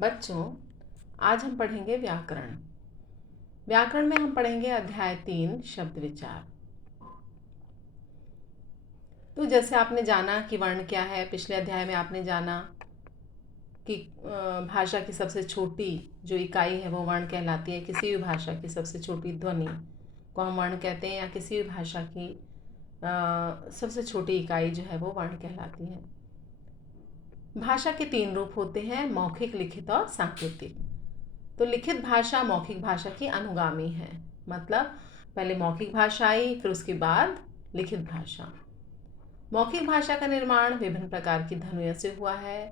बच्चों, आज हम पढ़ेंगे व्याकरण। व्याकरण में हम पढ़ेंगे अध्याय 3 शब्द विचार। तो जैसे आपने जाना कि वर्ण क्या है, पिछले अध्याय में आपने जाना कि भाषा की सबसे छोटी जो इकाई है वो वर्ण कहलाती है। किसी भी भाषा की सबसे छोटी ध्वनि को हम वर्ण कहते हैं, या किसी भी भाषा की सबसे छोटी इकाई जो है वो वर्ण कहलाती है। भाषा के 3 रूप होते हैं, मौखिक, लिखित और सांकेतिक। तो लिखित भाषा मौखिक भाषा की अनुगामी है, मतलब पहले मौखिक भाषा आई, फिर उसके बाद लिखित भाषा। मौखिक भाषा का निर्माण विभिन्न प्रकार की ध्वनियों से हुआ है।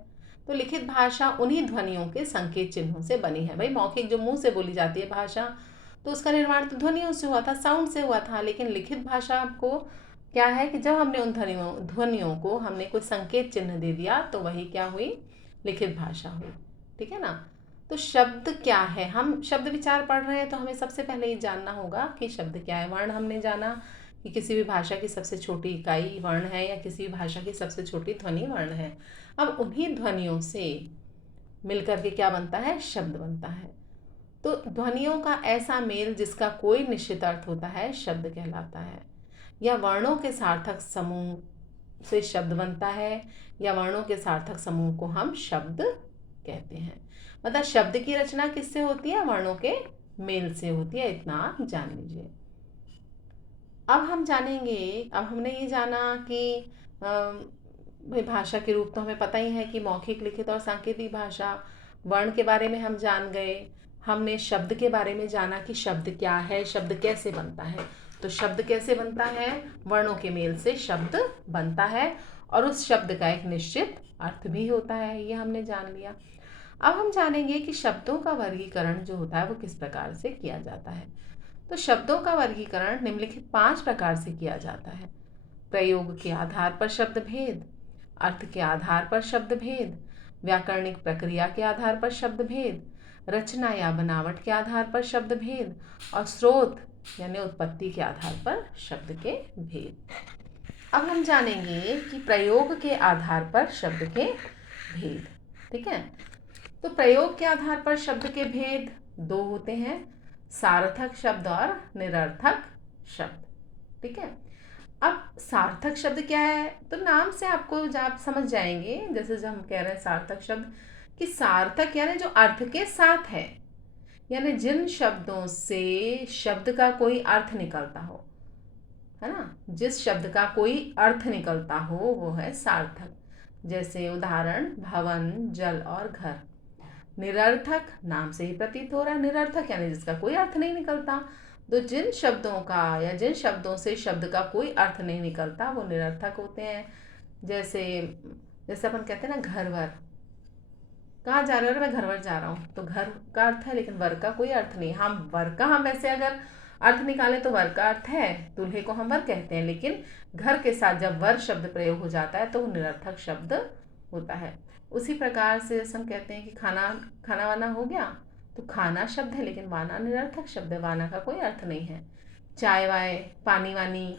तो लिखित भाषा उन्हीं ध्वनियों के संकेत चिन्हों से बनी है। भाई मौखिक जो मुंह से बोली जाती है भाषा, तो उसका निर्माण तो ध्वनियों से हुआ था, साउंड से हुआ था। लेकिन लिखित भाषा को क्या है कि जब हमने उन ध्वनियों को हमने कोई संकेत चिन्ह दे दिया तो वही क्या हुई, लिखित भाषा हुई। ठीक है ना। तो शब्द क्या है, हम शब्द विचार पढ़ रहे हैं तो हमें सबसे पहले ये जानना होगा कि शब्द क्या है। वर्ण हमने जाना कि किसी भी भाषा की सबसे छोटी इकाई वर्ण है, या किसी भी भाषा की सबसे छोटी ध्वनि वर्ण है। अब उन्हीं ध्वनियों से मिलकर के क्या बनता है, शब्द बनता है। तो ध्वनियों का ऐसा मेल जिसका कोई निश्चित अर्थ होता है शब्द कहलाता है। या वर्णों के सार्थक समूह से शब्द बनता है, या वर्णों के सार्थक समूह को हम शब्द कहते हैं। मतलब शब्द की रचना किससे होती है, वर्णों के मेल से होती है। इतना आप जान लीजिए। अब हम जानेंगे, अब हमने ये जाना कि भाषा के रूप तो हमें पता ही है कि मौखिक, लिखित और सांकेतिक भाषा। वर्ण के बारे में हम जान गए। हमने शब्द के बारे में जाना कि शब्द क्या है, शब्द कैसे बनता है। तो शब्द कैसे बनता है, वर्णों के मेल से शब्द बनता है, और उस शब्द का एक निश्चित अर्थ भी होता है, ये हमने जान लिया। अब हम जानेंगे कि शब्दों का वर्गीकरण जो होता है वो किस प्रकार से किया जाता है। तो शब्दों का वर्गीकरण निम्नलिखित 5 प्रकार से किया जाता है। प्रयोग के आधार पर शब्द भेद, अर्थ के आधार पर शब्द भेद, व्याकरणिक प्रक्रिया के आधार पर शब्द भेद, रचना या बनावट के आधार पर शब्द भेद, और स्रोत यानी उत्पत्ति के आधार पर शब्द के भेद। अब हम जानेंगे कि प्रयोग के आधार पर शब्द के भेद। ठीक है। तो प्रयोग के आधार पर शब्द के भेद 2 होते हैं, सार्थक शब्द और निरर्थक शब्द। ठीक है। अब सार्थक शब्द क्या है, तो नाम से आपको आप समझ जाएंगे। जैसे जब हम कह रहे हैं सार्थक शब्द, कि सार्थक यानी जो अर्थ के साथ है, यानी जिन शब्दों से शब्द का कोई अर्थ निकलता हो, है ना, जिस शब्द का कोई अर्थ निकलता हो वो है सार्थक। जैसे उदाहरण, भवन, जल और घर। निरर्थक नाम से ही प्रतीत हो रहा है, निरर्थक यानी जिसका कोई अर्थ नहीं निकलता। तो जिन शब्दों का या जिन शब्दों से शब्द का कोई अर्थ नहीं निकलता वो निरर्थक होते हैं। जैसे जैसे अपन कहते हैं ना, घर वर, कहाँ जा रहे हो, मैं घर वर जा रहा हूँ, तो घर का अर्थ है लेकिन वर का कोई अर्थ नहीं। हम वर का, हम वैसे अगर अर्थ निकालें तो वर का अर्थ है, दूल्हे को हम वर कहते हैं, लेकिन घर के साथ जब वर शब्द प्रयोग हो जाता है तो वो निरर्थक शब्द होता है। उसी प्रकार से जैसे हम कहते हैं कि खाना खाना वाना हो गया, तो खाना शब्द है लेकिन वाना निरर्थक शब्द है, वाना का कोई अर्थ नहीं है। चाय वाय, पानी वानी,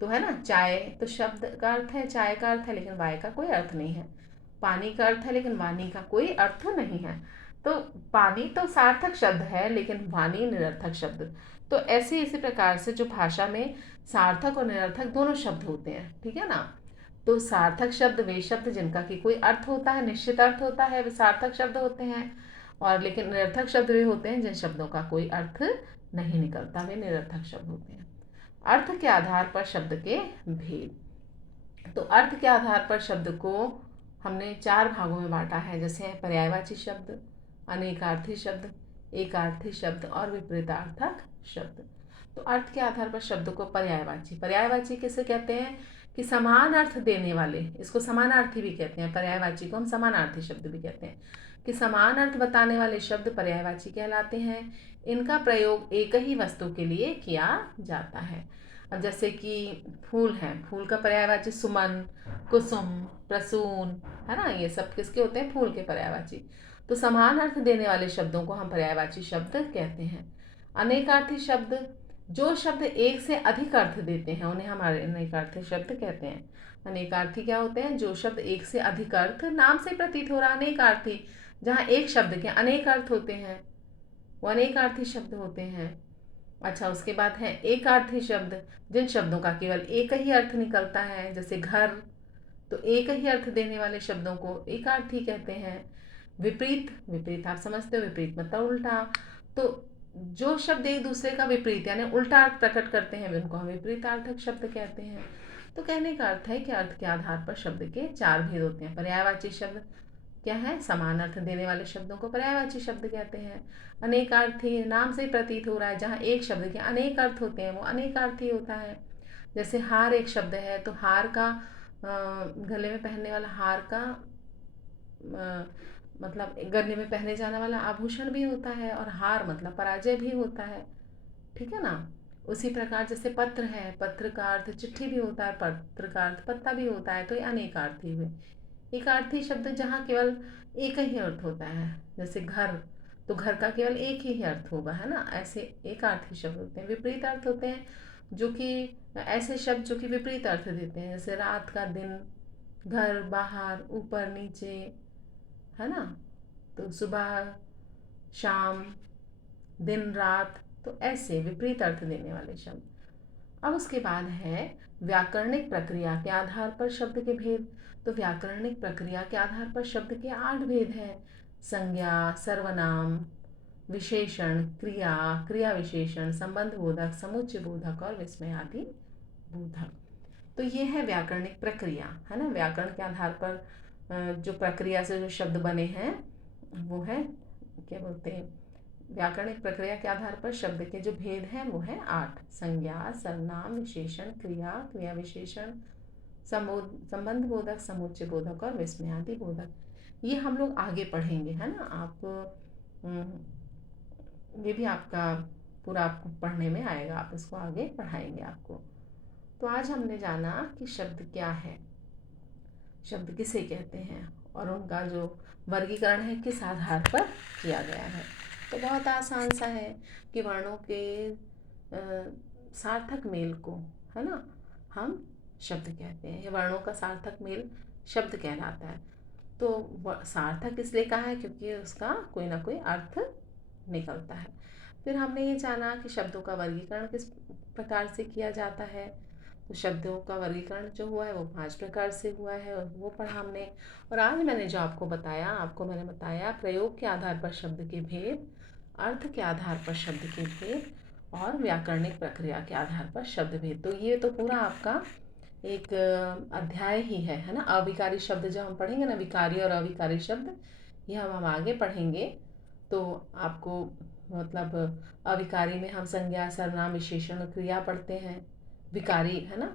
तो है ना, चाय तो शब्द का अर्थ है, चाय का अर्थ है, लेकिन वाय का कोई अर्थ नहीं है। पानी का अर्थ है लेकिन वाणी का कोई अर्थ नहीं है। तो पानी तो सार्थक शब्द है लेकिन वाणी निरर्थक शब्द। तो ऐसे इसी प्रकार से जो भाषा में सार्थक और निरर्थक दोनों शब्द होते हैं। ठीक है ना। तो सार्थक शब्द वे शब्द जिनका कि कोई अर्थ होता है, निश्चित अर्थ होता है, वे सार्थक शब्द होते हैं। और लेकिन निरर्थक शब्द वे होते हैं जिन शब्दों का कोई अर्थ नहीं निकलता, वे निरर्थक शब्द होते हैं। अर्थ के आधार पर शब्द के भेद। तो अर्थ के आधार पर शब्द को हमने 4 भागों में बांटा है। जैसे पर्यायवाची शब्द, अनेकार्थी शब्द, एकार्थी शब्द और विपरीतार्थक शब्द। तो अर्थ के आधार पर शब्द को पर्यायवाची, पर्यायवाची किसे कहते हैं कि समान अर्थ देने वाले, इसको समानार्थी भी कहते हैं। पर्यायवाची को हम समानार्थी शब्द भी कहते हैं, कि समान अर्थ बताने वाले शब्द पर्यायवाची कहलाते हैं। इनका प्रयोग एक ही वस्तु के लिए किया जाता है। अब जैसे कि फूल है, फूल का पर्यायवाची सुमन, कुसुम, प्रसून, है ना, ये सब किसके होते हैं, फूल के पर्यायवाची। तो समान अर्थ देने वाले शब्दों को हम पर्यायवाची शब्द कहते हैं। अनेकार्थी शब्द, जो शब्द एक से अधिक अर्थ देते हैं उन्हें हम अनेकार्थी शब्द कहते हैं। अनेकार्थी क्या होते हैं, जो शब्द एक से अधिक अर्थ, नाम से प्रतीत हो रहा अनेकार्थी, जहाँ एक शब्द के अनेक अर्थ होते हैं, वो अनेकार्थी शब्द होते हैं। अच्छा, उसके बाद है एकार्थी शब्द, जिन शब्दों का केवल एक ही अर्थ निकलता है, जैसे घर, तो एक ही अर्थ देने वाले शब्दों को एकार्थी कहते हैं। विपरीत, विपरीत आप समझते हो, विपरीत मतलब उल्टा। तो जो शब्द एक दूसरे का विपरीत यानी उल्टा अर्थ प्रकट करते हैं, उनको हम विपरीतार्थक शब्द कहते हैं। तो कहने का अर्थ है कि अर्थ के आधार पर शब्द के चार भेद होते हैं। पर्यायवाची शब्द क्या है? समान अर्थ देने वाले शब्दों को पर्यायवाची शब्द कहते हैं। अनेकार्थी, नाम से प्रतीत हो रहा है, जहाँ एक शब्द के अनेक अर्थ होते हैं वो अनेकार्थी होता है। जैसे हार एक शब्द है, तो हार का गले में पहनने वाला हार का मतलब गले में पहने जाने वाला आभूषण भी होता है, और हार मतलब पराजय भी होता है। ठीक है ना? उसी प्रकार जैसे पत्र है, पत्र का अर्थ चिट्ठी भी होता है, पत्र का अर्थ पत्ता भी होता है, तो ये अनेकार्थी हुए। एकार्थी शब्द जहाँ केवल एक ही अर्थ होता है, जैसे घर, तो घर का केवल एक ही अर्थ होगा, है ना? ऐसे एकार्थी शब्द होते हैं। विपरीत अर्थ होते हैं जो कि ऐसे शब्द जो कि विपरीत अर्थ देते हैं, जैसे रात का दिन, घर बाहर, ऊपर नीचे, है ना? तो सुबह शाम, दिन रात, तो ऐसे विपरीत अर्थ देने वाले शब्द। अब उसके बाद है व्याकरणिक प्रक्रिया के आधार पर शब्द के भेद। तो व्याकरणिक प्रक्रिया के आधार पर शब्द के 8 भेद हैं। संज्ञा, सर्वनाम, विशेषण, क्रिया, क्रिया विशेषण, संबंध बोधक, समुच्चय बोधक और विस्मयादि बोधक। तो ये है व्याकरणिक प्रक्रिया, है ना? व्याकरण के आधार पर जो प्रक्रिया से जो शब्द बने हैं वो है, क्या बोलते हैं, व्याकरणिक प्रक्रिया के आधार पर शब्द के जो भेद हैं वो है 8। संज्ञा, सर्वनाम, विशेषण, क्रिया, क्रिया विशेषण, संबंध बोधक, समुच्चय बोधक और विस्मयादि बोधक। ये हम लोग आगे पढ़ेंगे, है ना? आप ये भी आपका पूरा आपको पढ़ने में आएगा, आप इसको आगे पढ़ाएंगे आपको। तो आज हमने जाना कि शब्द क्या है, शब्द किसे कहते हैं, और उनका जो वर्गीकरण है किस आधार पर किया गया है। तो बहुत आसान सा है कि वर्णों के सार्थक मेल को, है ना, हम शब्द कहते हैं। वर्णों का सार्थक मेल शब्द कहलाता है। तो सार्थक इसलिए कहा है क्योंकि उसका कोई ना कोई अर्थ निकलता है। फिर हमने ये जाना कि शब्दों का वर्गीकरण किस प्रकार से किया जाता है। तो शब्दों का वर्गीकरण जो हुआ है वो 5 प्रकार से हुआ है, और वो पढ़ा हमने। और आज मैंने जो आपको मैंने बताया प्रयोग के आधार पर शब्द के भेद, अर्थ के आधार पर शब्द के भेद, और व्याकरणिक प्रक्रिया के आधार पर शब्द भेद। तो ये तो पूरा आपका एक अध्याय ही है ना? अविकारी शब्द जो हम पढ़ेंगे ना, विकारी और अविकारी शब्द, ये हम आगे पढ़ेंगे। तो आपको मतलब अविकारी में हम संज्ञा, सर्वनाम, विशेषण, क्रिया पढ़ते हैं। विकारी, है ना,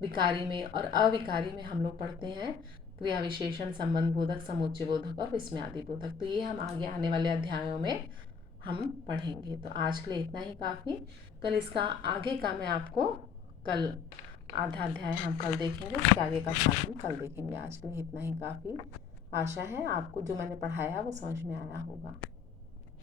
विकारी में और अविकारी में हम लोग पढ़ते हैं क्रिया विशेषण, संबंध बोधक, समुच्चय बोधक और विस्मयादि बोधक। तो ये हम आगे आने वाले अध्यायों में हम पढ़ेंगे। तो आज के लिए इतना ही काफ़ी। कल इसका आगे का मैं आपको कल आधा अध्याय हम कल देखेंगे, उसके आगे का भाग हम कल देखेंगे। आज के लिए इतना ही काफ़ी। आशा है आपको जो मैंने पढ़ाया वो समझ में आया होगा।